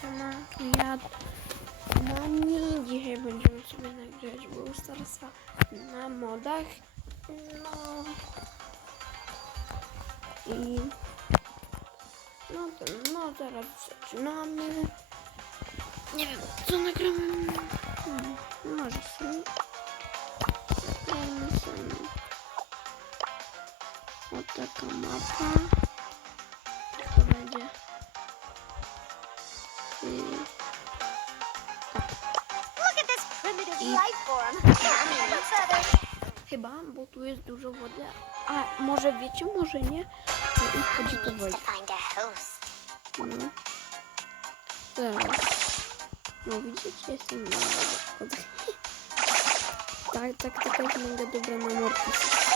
siema. Ja Mani. Dzisiaj będziemy sobie nagrać Brawl Starsa na modach. No. I no, to, no zaraz zaczynamy. Nie wiem, co nagramy. Hmm, może sobie. Nagramy sobie. O taka mapa. Bo tu jest dużo wody. A może wiecie, może nie. To ich chodzi po wodzie. No. Zaraz. No widzicie, jestem na wodzie. Tak, tak, tak, tak, mega dobra na mortis.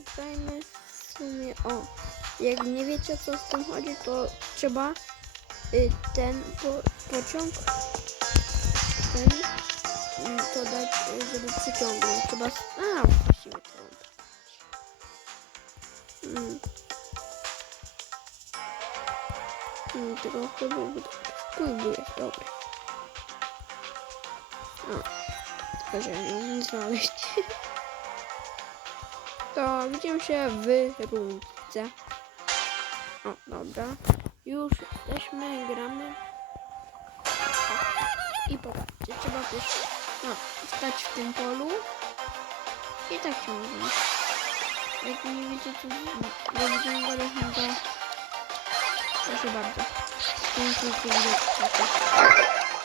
pograjmy w sumie. O, jak nie wiecie co z tym chodzi, to trzeba y, ten po, pociąg ten y, to dać, y, żeby przyciągnąć. Trzeba. A, właściwie to. Mm. Mm, tylko chyba spróbuję. Dobra. O, tylko że nie znaleźć. To widzimy się w rundce. O, dobra. Już jesteśmy, gramy. I popatrzcie, trzeba też no, stać w tym polu. I tak ciągnąć. Jak nie wiecie co robić na górę, no to proszę bardzo. Pięknie widać.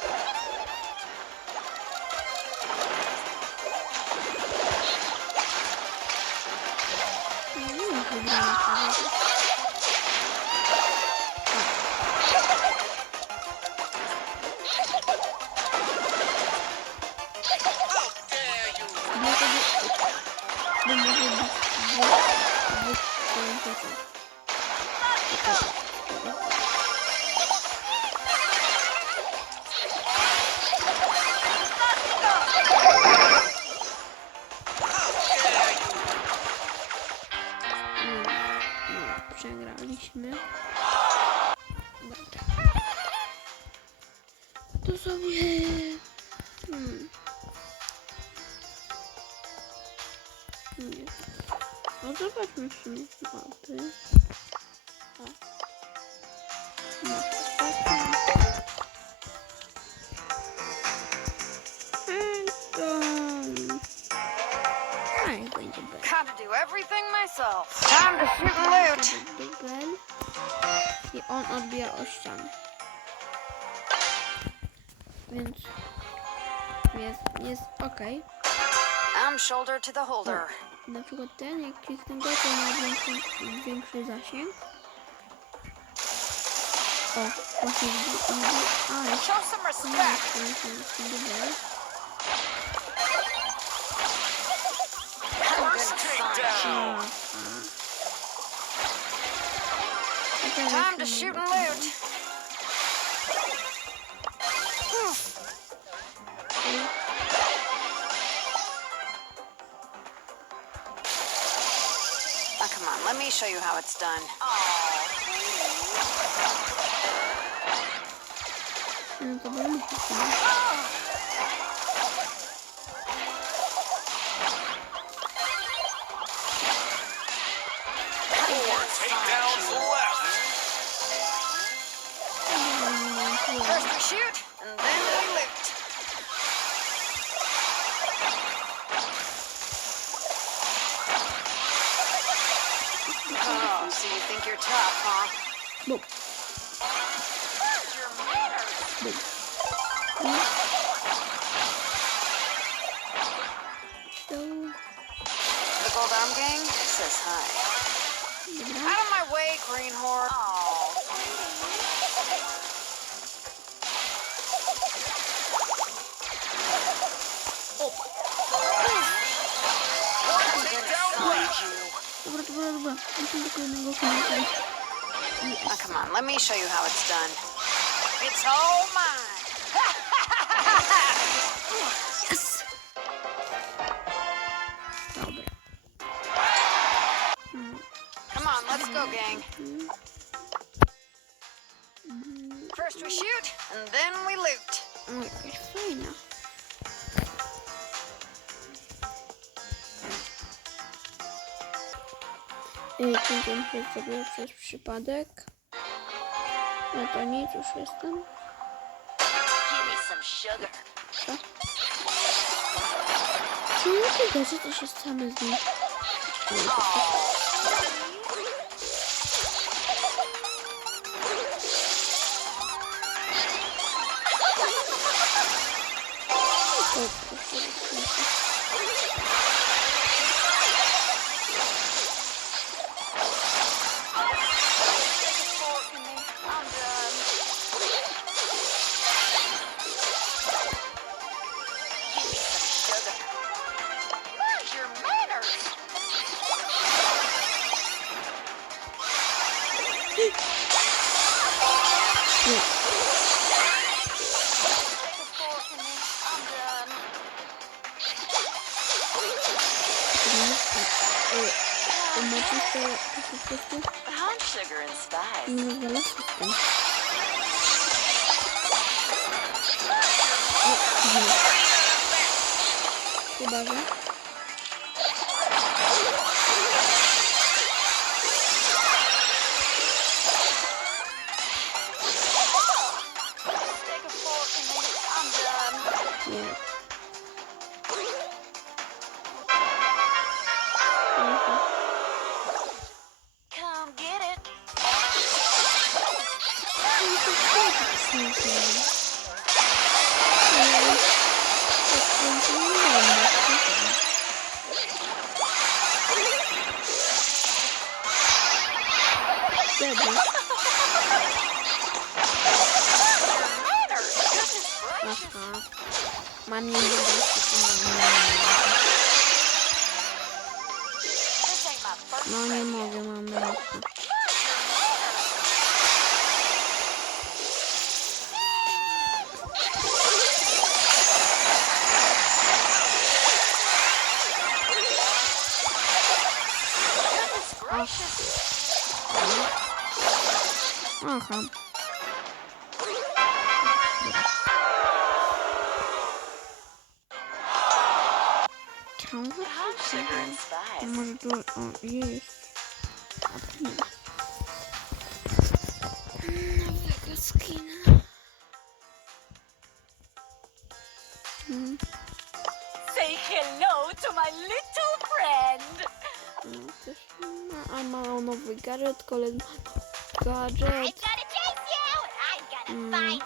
Przegraliśmy. Dobra. To sobie... Hmm. Nie. No zobaczmy w sumie mapy. O. Mapa taka. To... A, jak będzie bez. Gotta do everything myself. Time to shoot and loot. On odbija o ścianę. Więc jest, jest ok. I'm shoulder to the holder. Na przykład ten, jak kliknę go, to ma większy, większy zasięg. O, właśnie widzę. A, jest Show some respect. Time to shoot and tego. loot. Oh, come on, let me show you how it's done. No to będę shoot, and then we loot. Oh, so you think you're tough, huh? Bo Byk. Dołu. The Gold Arm Gang says hi. Out of my way, green whore. Oh, come on, let me show you how it's done. It's all mine. Yes! Dobra. Hmm. Come on, let's go, gang. First we shoot, and then we loot. O, jakaś fajna. Ej, Cięciem się zrobiło przez przypadek. No to nic, już jestem. Co? Czemu te gazety się same z nich? O, system. Brown sugar and spice. Mm, the system. Czemu? I'm sugar and spice. Może tu... O, jest. A tu nie ma. Nowego skina. Say hello to my little friend. No, też ma, a ma nowy gadżet, kolejny gadżet. gonna chase you, I'm gonna Mm. find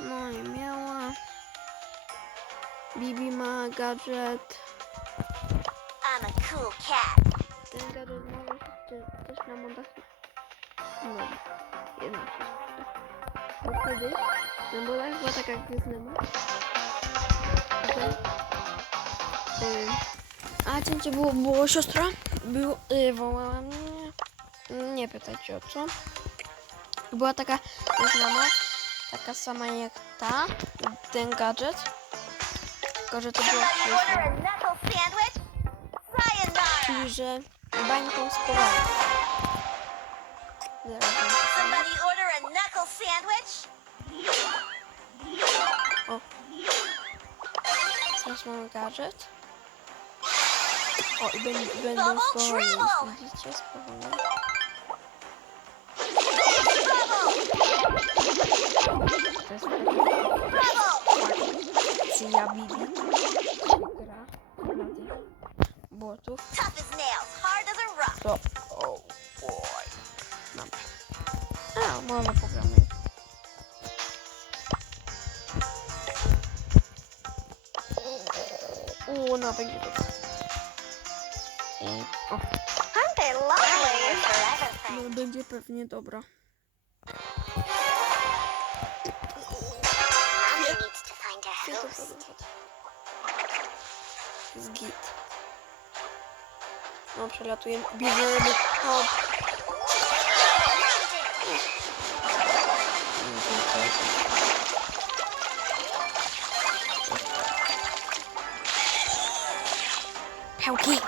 No nie miała. Bibi ma gadżet. I'm a cool cat. Ten gadżet może się te- też na modach. No, jednak się. Bo kiedyś na modach była taka. Y, a cięcie było, było siostra. Było, y, wołała mnie. Nie pytajcie o co. Była taka gwiazdnema. Taka sama jak ta. Ten gadżet. Tylko, że to było. Czyli, że bańką z sandwich? O. Teraz mamy gadżet. O, i będą, będą spowolnione. Widzicie? Spowolnione. Bibi. Gra as nails, hard as a rock. To... O. Dobra. No będzie dobrze. I, o, no będzie pewnie dobra. Gdzie to? Jest git. No, przelatujemy. Bierzemy. O, Pałki.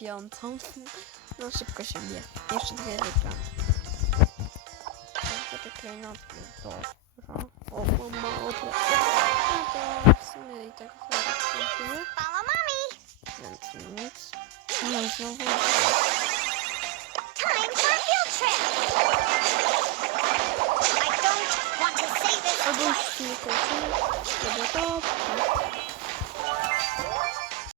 piątą. No szybko się bije. Jeszcze dwie wygram. Te klejnotki. Dobra. O, mało to. No to w sumie i tak zaraz skończymy. Follow mommy! Więc nic. No znowu. Time for a field trip! I don't want to say this